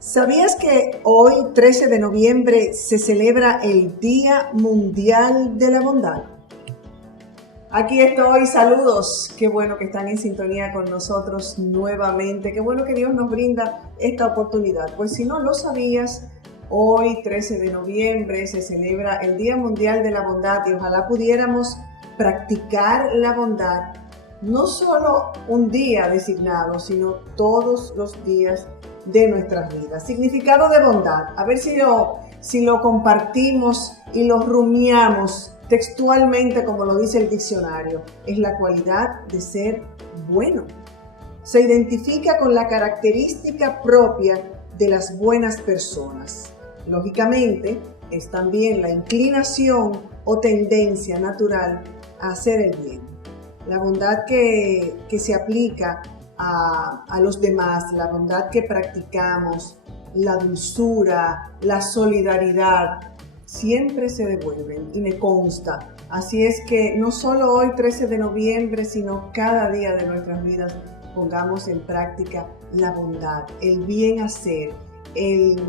¿Sabías que hoy, 13 de noviembre, se celebra el Día Mundial de la Bondad? Aquí estoy, saludos. Qué bueno que están en sintonía con nosotros nuevamente. Qué bueno que Dios nos brinda esta oportunidad. Pues si no lo sabías, hoy, 13 de noviembre, se celebra el Día Mundial de la Bondad y ojalá pudiéramos practicar la bondad, no solo un día designado, sino todos los días de nuestras vidas. Significado de bondad. A ver si lo compartimos y lo rumiamos textualmente como lo dice el diccionario. Es la cualidad de ser bueno. Se identifica con la característica propia de las buenas personas. Lógicamente, es también la inclinación o tendencia natural a hacer el bien. La bondad que se aplica a los demás, la bondad que practicamos, la dulzura, la solidaridad, siempre se devuelven y me consta. Así es que no solo hoy 13 de noviembre, sino cada día de nuestras vidas pongamos en práctica la bondad, el bien hacer, el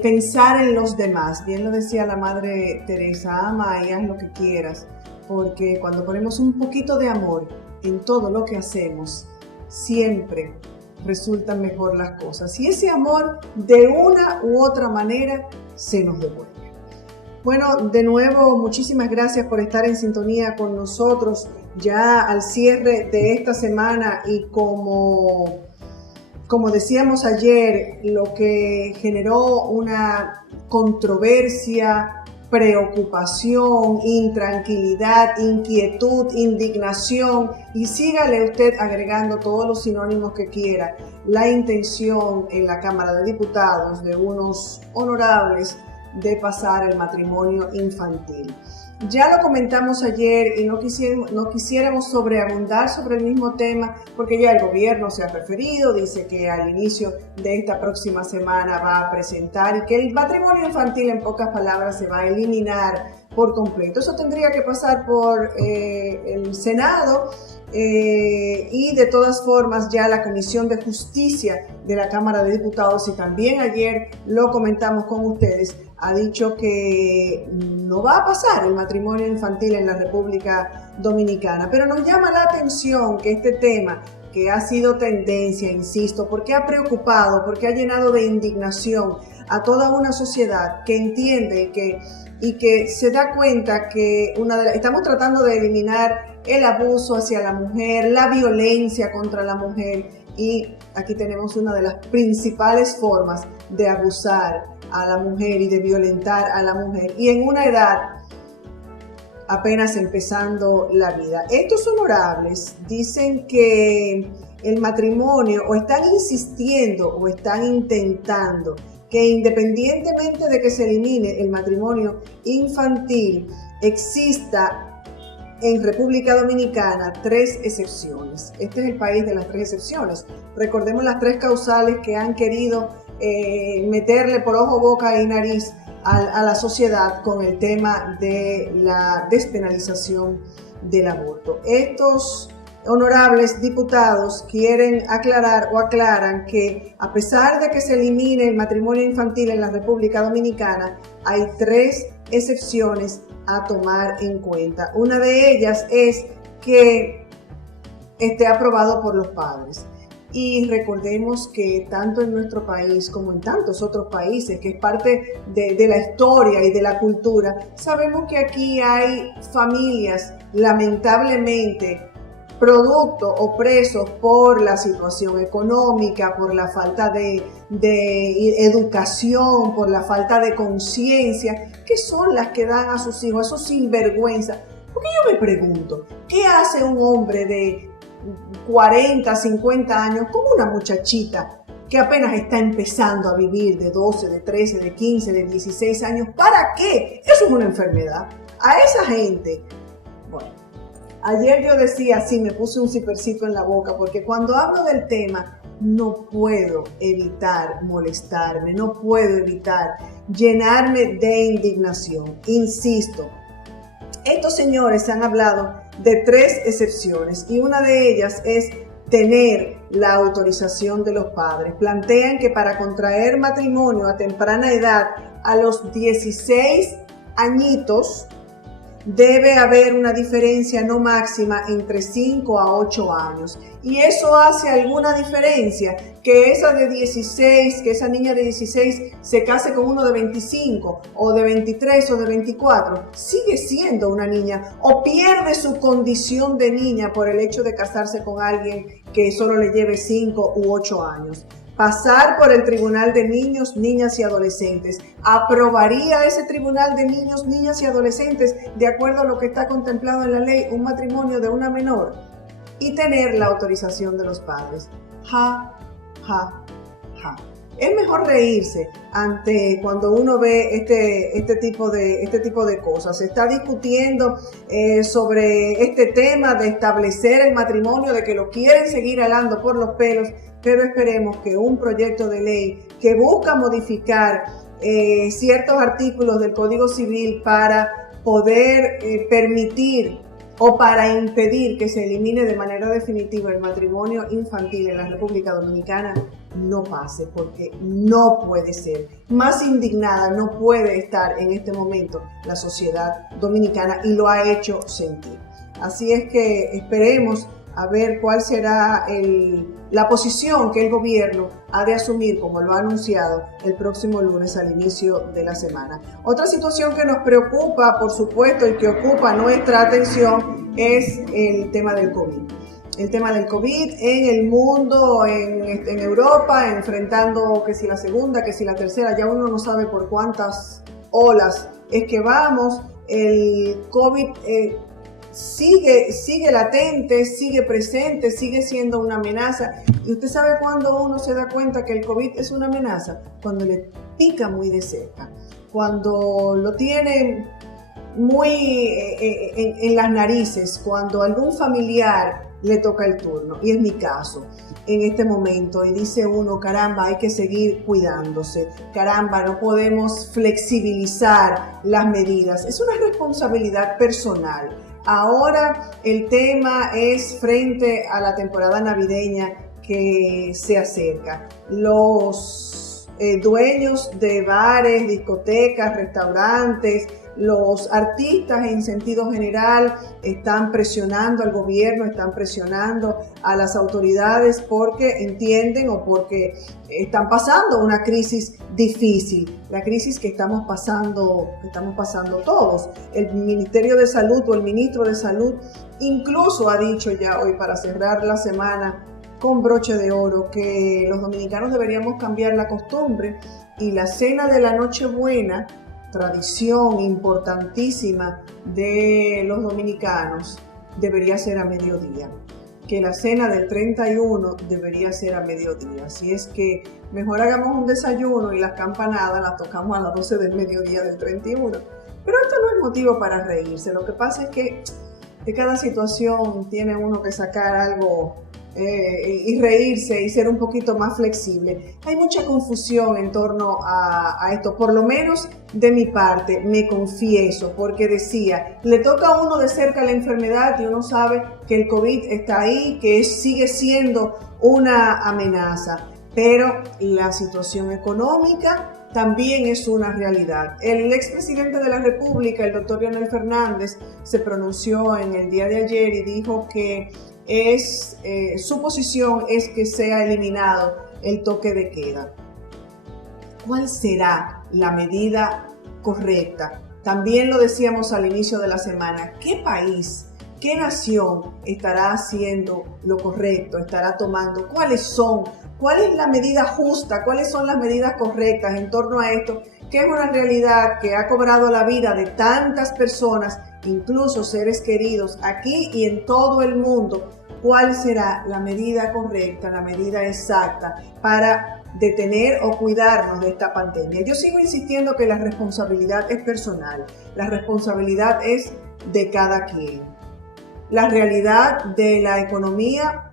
pensar en los demás. Bien lo decía la Madre Teresa, ama y haz lo que quieras, porque cuando ponemos un poquito de amor en todo lo que hacemos, siempre resultan mejor las cosas. Y ese amor, de una u otra manera, se nos devuelve. Bueno, de nuevo, muchísimas gracias por estar en sintonía con nosotros ya al cierre de esta semana y como decíamos ayer, lo que generó una controversia, preocupación, intranquilidad, inquietud, indignación, y sígale usted agregando todos los sinónimos que quiera, la intención en la Cámara de Diputados de unos honorables de pasar el matrimonio infantil. Ya lo comentamos ayer y no quisiéramos sobreabundar sobre el mismo tema porque ya el gobierno se ha referido, dice que al inicio de esta próxima semana va a presentar y que el matrimonio infantil, en pocas palabras, se va a eliminar por completo. Eso tendría que pasar por el Senado y de todas formas ya la Comisión de Justicia de la Cámara de Diputados, y también ayer lo comentamos con ustedes, ha dicho que no va a pasar el matrimonio infantil en la República Dominicana. Pero nos llama la atención que este tema, que ha sido tendencia, insisto, porque ha preocupado, porque ha llenado de indignación a toda una sociedad que entiende y que se da cuenta que estamos tratando de eliminar el abuso hacia la mujer, la violencia contra la mujer, y aquí tenemos una de las principales formas de abusar a la mujer y de violentar a la mujer, y en una edad apenas empezando la vida. Estos honorables dicen que el matrimonio, o están insistiendo o están intentando que independientemente de que se elimine el matrimonio infantil, exista en República Dominicana 3 excepciones. Este es el país de las 3 excepciones. Recordemos las 3 causales que han querido meterle por ojo, boca y nariz a la sociedad con el tema de la despenalización del aborto. Estos honorables diputados quieren aclarar o aclaran que a pesar de que se elimine el matrimonio infantil en la República Dominicana, hay 3 excepciones a tomar en cuenta. Una de ellas es que esté aprobado por los padres. Y recordemos que tanto en nuestro país como en tantos otros países, que es parte de la historia y de la cultura, sabemos que aquí hay familias, lamentablemente, producto o presos por la situación económica, por la falta de educación, por la falta de conciencia, que son las que dan a sus hijos, esos sinvergüenza. Porque yo me pregunto, ¿qué hace un hombre de 40, 50 años con una muchachita que apenas está empezando a vivir, de 12, de 13, de 15, de 16 años? ¿Para qué? Eso es una enfermedad. A esa gente, bueno, ayer yo decía, sí, me puse un cipercito en la boca, porque cuando hablo del tema no puedo evitar molestarme, no puedo evitar llenarme de indignación. Insisto, estos señores han hablado de 3 excepciones y una de ellas es tener la autorización de los padres. Plantean que para contraer matrimonio a temprana edad, a los 16 añitos, debe haber una diferencia no máxima entre 5 a 8 años. Y eso hace alguna diferencia, que esa de 16, que esa niña de 16 se case con uno de 25 o de 23 o de 24, sigue siendo una niña o pierde su condición de niña por el hecho de casarse con alguien que solo le lleve 5 u 8 años. Pasar por el Tribunal de Niños, Niñas y Adolescentes. ¿Aprobaría ese Tribunal de Niños, Niñas y Adolescentes, de acuerdo a lo que está contemplado en la ley, un matrimonio de una menor? Y tener la autorización de los padres. Ja, ja, ja. Es mejor reírse ante cuando uno ve este tipo de cosas. Se está discutiendo sobre este tema de establecer el matrimonio, de que lo quieren seguir alando por los pelos, pero esperemos que un proyecto de ley que busca modificar ciertos artículos del Código Civil para poder permitir o para impedir que se elimine de manera definitiva el matrimonio infantil en la República Dominicana no pase, porque no puede ser. Más indignada no puede estar en este momento la sociedad dominicana y lo ha hecho sentir. Así es que esperemos a ver cuál será la posición que el gobierno ha de asumir, como lo ha anunciado, el próximo lunes al inicio de la semana. Otra situación que nos preocupa, por supuesto, y que ocupa nuestra atención es el tema del COVID. El tema del COVID en el mundo, en Europa, enfrentando que si la segunda, que si la tercera, ya uno no sabe por cuántas olas es que vamos. El COVID sigue latente, sigue presente, sigue siendo una amenaza. Y usted sabe cuándo uno se da cuenta que el COVID es una amenaza, cuando le pica muy de cerca, cuando lo tiene muy en las narices, cuando algún familiar le toca el turno, y es mi caso en este momento, y dice uno, caramba, hay que seguir cuidándose, caramba, no podemos flexibilizar las medidas, es una responsabilidad personal. Ahora el tema es frente a la temporada navideña que se acerca. Los dueños de bares, discotecas, restaurantes, los artistas en sentido general están presionando al gobierno, están presionando a las autoridades porque entienden o porque están pasando una crisis difícil, la crisis que estamos pasando todos. El Ministerio de Salud o el Ministro de Salud incluso ha dicho ya hoy, para cerrar la semana con broche de oro, que los dominicanos deberíamos cambiar la costumbre y la cena de la Nochebuena, tradición importantísima de los dominicanos, debería ser a mediodía, que la cena del 31 debería ser a mediodía. Así es que mejor hagamos un desayuno y las campanadas las tocamos a las 12 del mediodía del 31. Pero esto no es motivo para reírse, lo que pasa es que de cada situación tiene uno que sacar algo y reírse y ser un poquito más flexible. Hay mucha confusión en torno a esto, por lo menos de mi parte, me confieso, porque decía, le toca a uno de cerca la enfermedad y uno sabe que el COVID está ahí, que sigue siendo una amenaza, pero la situación económica también es una realidad. El expresidente de la República, el doctor Leonel Fernández, se pronunció en el día de ayer y dijo que su posición es que sea eliminado el toque de queda. ¿Cuál será la medida correcta? También lo decíamos al inicio de la semana. ¿Qué país, qué nación estará haciendo lo correcto, estará tomando? ¿Cuál es la medida justa? ¿Cuáles son las medidas correctas en torno a esto? Que es una realidad que ha cobrado la vida de tantas personas, incluso seres queridos, aquí y en todo el mundo. ¿Cuál será la medida correcta, la medida exacta para detener o cuidarnos de esta pandemia? Yo sigo insistiendo que la responsabilidad es personal, la responsabilidad es de cada quien. La realidad de la economía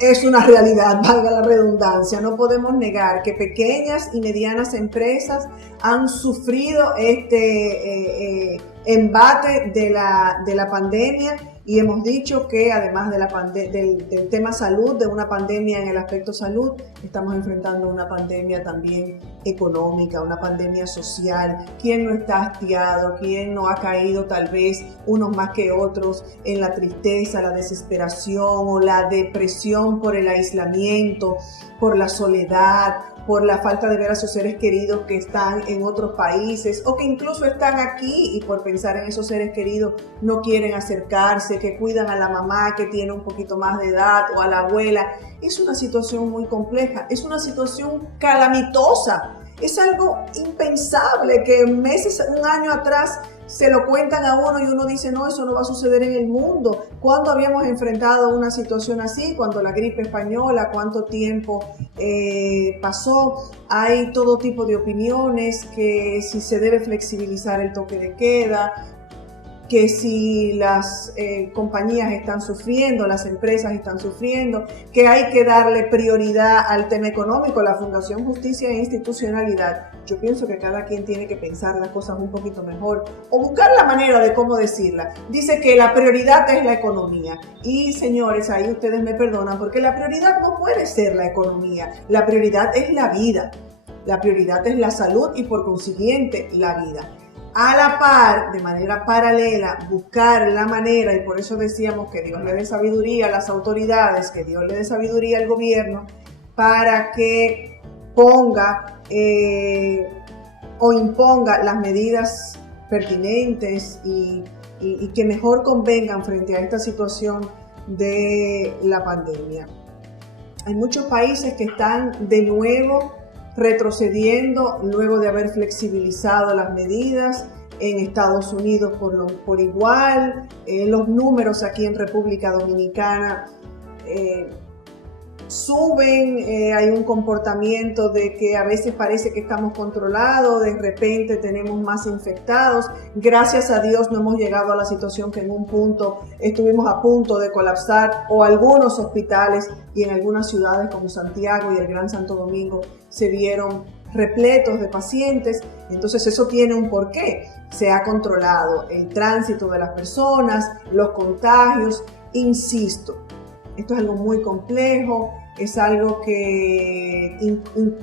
es una realidad, valga la redundancia. No podemos negar que pequeñas y medianas empresas han sufrido embate de la pandemia, y hemos dicho que además de del tema salud, de una pandemia en el aspecto salud, estamos enfrentando una pandemia también económica, una pandemia social. ¿Quién no está hastiado? ¿Quién no ha caído tal vez, unos más que otros, en la tristeza, la desesperación o la depresión por el aislamiento, por la soledad, por la falta de ver a sus seres queridos que están en otros países o que incluso están aquí y por pensar en esos seres queridos no quieren acercarse, que cuidan a la mamá que tiene un poquito más de edad o a la abuela? Es una situación muy compleja, es una situación calamitosa, es algo impensable que meses, un año atrás se lo cuentan a uno y uno dice, no, eso no va a suceder en el mundo. ¿Cuándo habíamos enfrentado una situación así? Cuando la gripe española, ¿cuánto tiempo pasó? Hay todo tipo de opiniones, que si se debe flexibilizar el toque de queda, que si las compañías están sufriendo, las empresas están sufriendo, que hay que darle prioridad al tema económico. La Fundación Justicia e Institucionalidad, yo pienso que cada quien tiene que pensar las cosas un poquito mejor o buscar la manera de cómo decirla. Dice que la prioridad es la economía. Y señores, ahí ustedes me perdonan, porque la prioridad no puede ser la economía. La prioridad es la vida. La prioridad es la salud y por consiguiente la vida. A la par, de manera paralela, buscar la manera, y por eso decíamos que Dios le dé sabiduría a las autoridades, que Dios le dé sabiduría al gobierno, para que ponga o imponga las medidas pertinentes y que mejor convengan frente a esta situación de la pandemia. Hay muchos países que están de nuevo retrocediendo luego de haber flexibilizado las medidas. En Estados Unidos por igual, los números aquí en República Dominicana suben, hay un comportamiento de que a veces parece que estamos controlados, de repente tenemos más infectados. Gracias a Dios no hemos llegado a la situación que en un punto estuvimos a punto de colapsar, o algunos hospitales y en algunas ciudades como Santiago y el Gran Santo Domingo se vieron repletos de pacientes. Entonces eso tiene un porqué. Se ha controlado el tránsito de las personas, los contagios. Insisto, esto es algo muy complejo, es algo que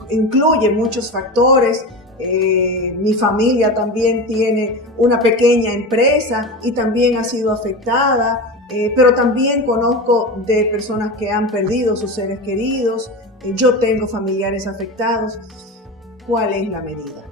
incluye muchos factores. Mi familia también tiene una pequeña empresa y también ha sido afectada, pero también conozco de personas que han perdido sus seres queridos. Yo tengo familiares afectados. ¿Cuál es la medida?